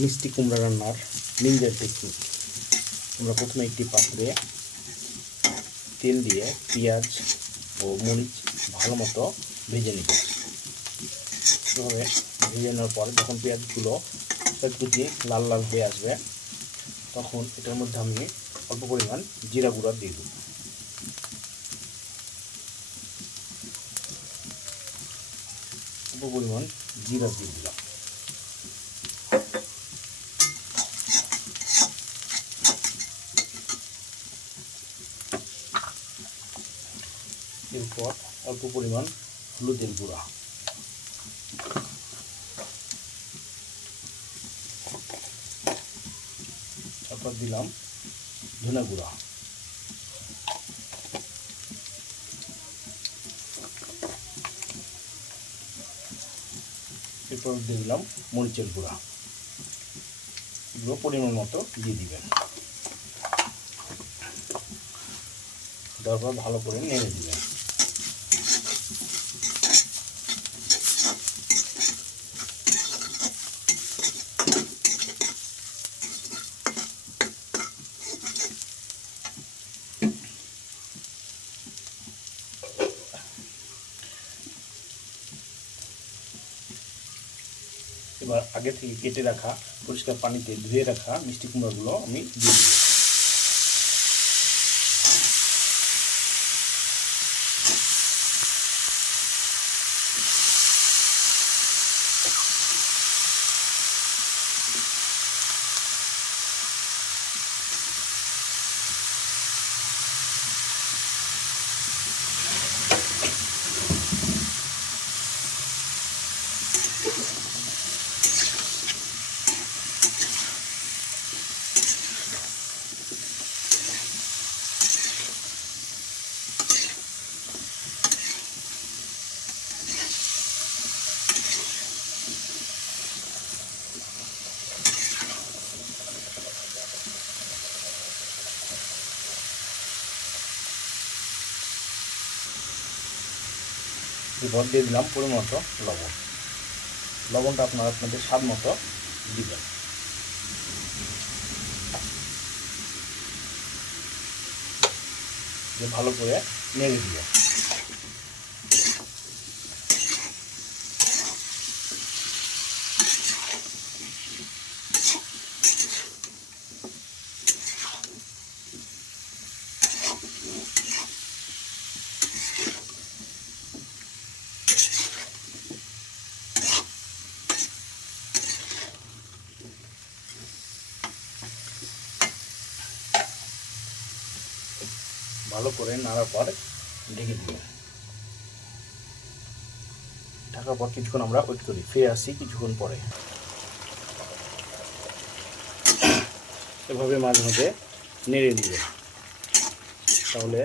মিষ্টি কুমড়া রান্নার নিনজা টেকনিক। আমরা প্রথমে একটি পাত্রে তেল দিয়ে পেঁয়াজ ও মরিচ ভালো মতো ভেজে নিব। এভাবে ভেজে নেওয়ার পর যখন পেঁয়াজগুলো একটু লাল লাল হয়ে আসবে, তখন এটার মধ্যে আমি অল্প পরিমাণ জিরা গুঁড়া দিয়ে দেব। অল্প পরিমাণ জিরা দিয়ে দিলাম। এরপর অল্প পরিমাণ হলুদের গুঁড়া, তারপর দিলাম ধনে গুঁড়া, এরপর দিয়ে দিলাম মরিচের গুঁড়া। এগুলো পরিমাণ মতো দিয়ে দিবেন। তারপর ভালো করে নেড়ে দিবেন। এবার আগে থেকে কেটে রাখা পরিষ্কার পানিতে ধুয়ে রাখা মিষ্টি কুমড়াগুলো আমি দিয়ে দিব। এবার দিয়ে দিলাম পরিমাণ মতো লবণ। লবণটা আপনারা আপনাদের স্বাদ মতো দিবেন। ভালো করে নেড়ে দিবেন। ভালো করে নাড়ার পর ঢেকে দিবেন। ঢাকার পর কিছুক্ষণ আমরা ওয়েট করি। ফিরে আসি কিছুক্ষণ পরে। এভাবে মাঝে মাঝে নেড়ে দিবেন, তাহলে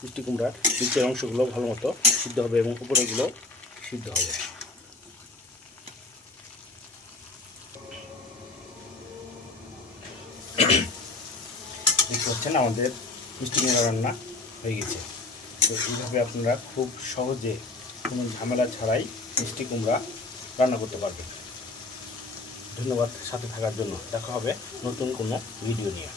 মিষ্টি কুমড়ার নিচের অংশগুলো ভালো মতো সিদ্ধ হবে এবং উপরেগুলো সিদ্ধ হবে। দেখতে পাচ্ছেন আমাদের মিষ্টি কুমড়া রান্না হয়ে গেছে। তো এইভাবে আপনারা খুব সহজে কোনো ঝামেলা ছাড়াই মিষ্টি কুমড়া রান্না করতে পারবেন। ধন্যবাদ সাথে থাকার জন্য। দেখা হবে নতুন কোনো ভিডিও নিয়ে।